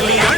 కదలి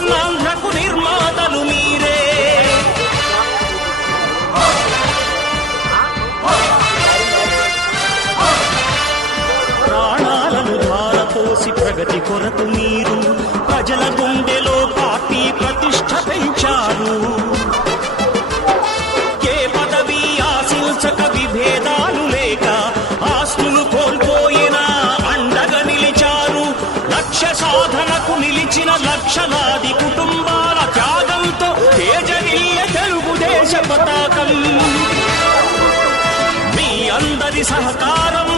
చంద్రబాబు నిర్మాతలు మీరే. ప్రాణాలను ధారపోసి ప్రగతి కొరకు మీరు ప్రజలకు పతాకం. మీ అందరి సహకారం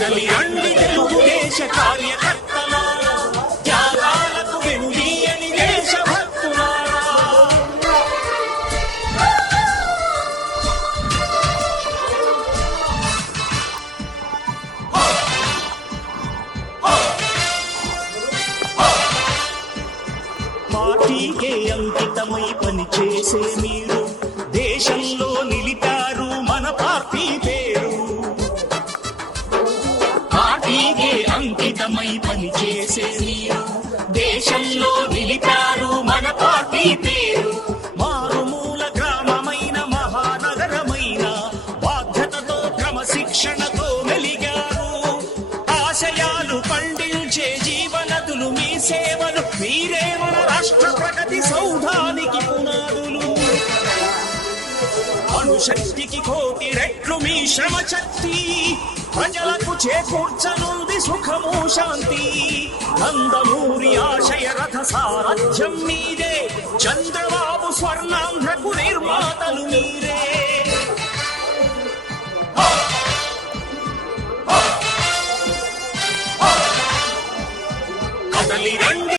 కదలి అండి తెలుగుదేశ కార్యకర్తల త్యాగాలకు వెనుదీయని దేశభక్తులారా. పార్టీకే అంకితమై పనిచేసే మీరు దేశంలో నిలిపారు. మారుమూల గ్రామమైన మహానగరమైన బాధ్యతతో క్రమశిక్షణతో మెలిగారు. ఆశయాలు పండించే జీవనదులు మీ సేవలు మీరే మన రాష్ట్ర ప్రగతి సౌధానికి పునాదులు. అణుశక్తికి కోటి రెట్లు మీ శ్రమ శక్తి ప్రజలకు చేకూర్చనుంది సుఖము శాంతి. నందమూరి ఆశయ రథ సారథ్యం మీరే. చంద్రబాబు స్వర్ణాంధ్రకు నిర్మాతలు మీరే. కదలి రెండు